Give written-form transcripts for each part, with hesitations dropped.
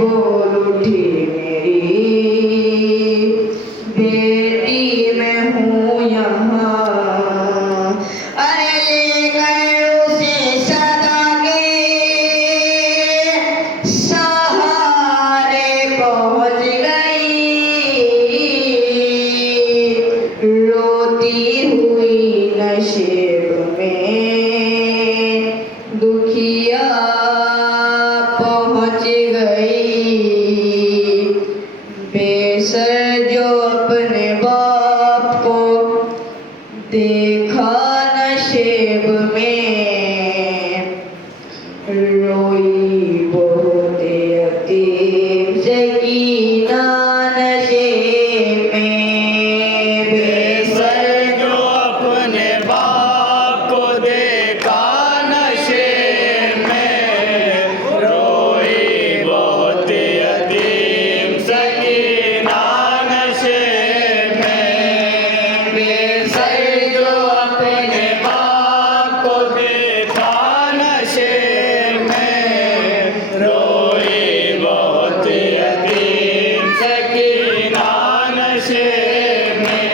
बोल उठी मेरी बेटी मैं हूँ यहाँ। अरे ले गए उसे सदा के सहारे पहुँच गई, रोती हुई नशेब में दुखिया पहुँच गई। बेसर जो अपने बाप को देखा नशेब में, रोई बहुत यतीम सकीना नशेब में। बेसर जो अपने बाप को देखा नशे में, रोई बहुत यतीम सकीना नशे में। बेसर जो अपने बाप को देखा नशे में, रोई बहुत यतीम सकीना नशे में।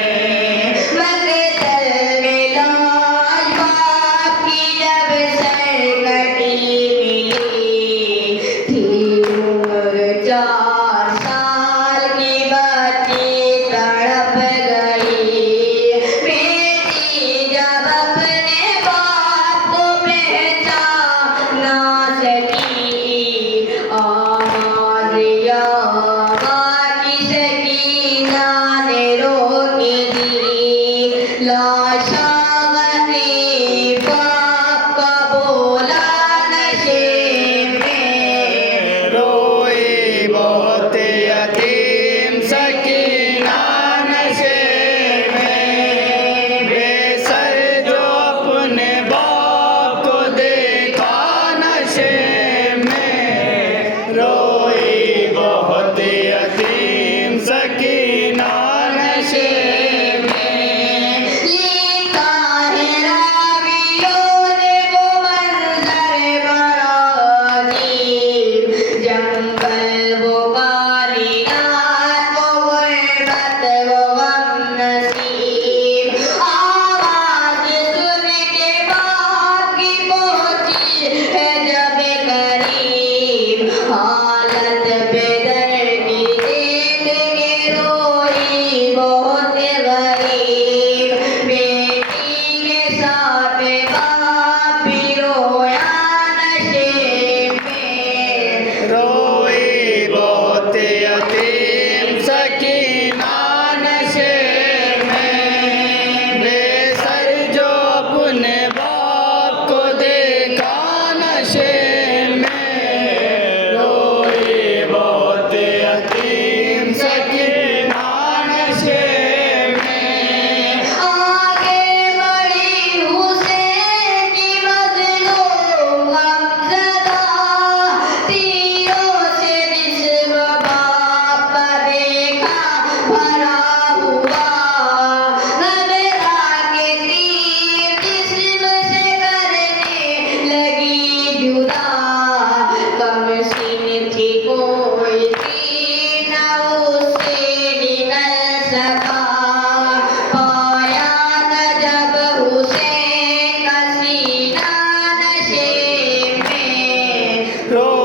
मकतल में लाल बाप की जब सरकटी मिली थी, उम्र 4 साल की बच्ची तड़प गई। बेटी जब अपने बाप को पहचान ना सकी, आवाज़ या बाकी सकीना ने रोक दी। लाशा गरीब बाप का बोला नशे में, रोई बहुत यतीम सकीना नशे में। बेसर जो अपने बाप को देखा नशे में, रोई बहुत यतीम सकीना नशे में। लिखा है रावियों ने वो मंजर बड़ा अजीब, जंगल वो काली रात वो गुर्बत वो गम नसीब। आवाज़ सुन के बाप की पहुँची है जब करीब, हालत बेदर्दी देख के रोई बहुत गरीब। बेटी के साथ बाप भी रोया नशे में, रोई बहुत यतीम सकीना नशे में। बेसर जो अपने बाप को देखा नशे में, रोई बहुत यतीम सकीना नशे में। आगे बढ़ी हुसैन की मजलूम गमज़दा, तीरों से जिस्म बाप का देखा भरा हुआ। घबरा के तीर जिस्म से करने लगी जुदा, कमसीन थी कोई तीर न उससे निकल सका। पाया न जब हुसैन का सीना नशे में, रोई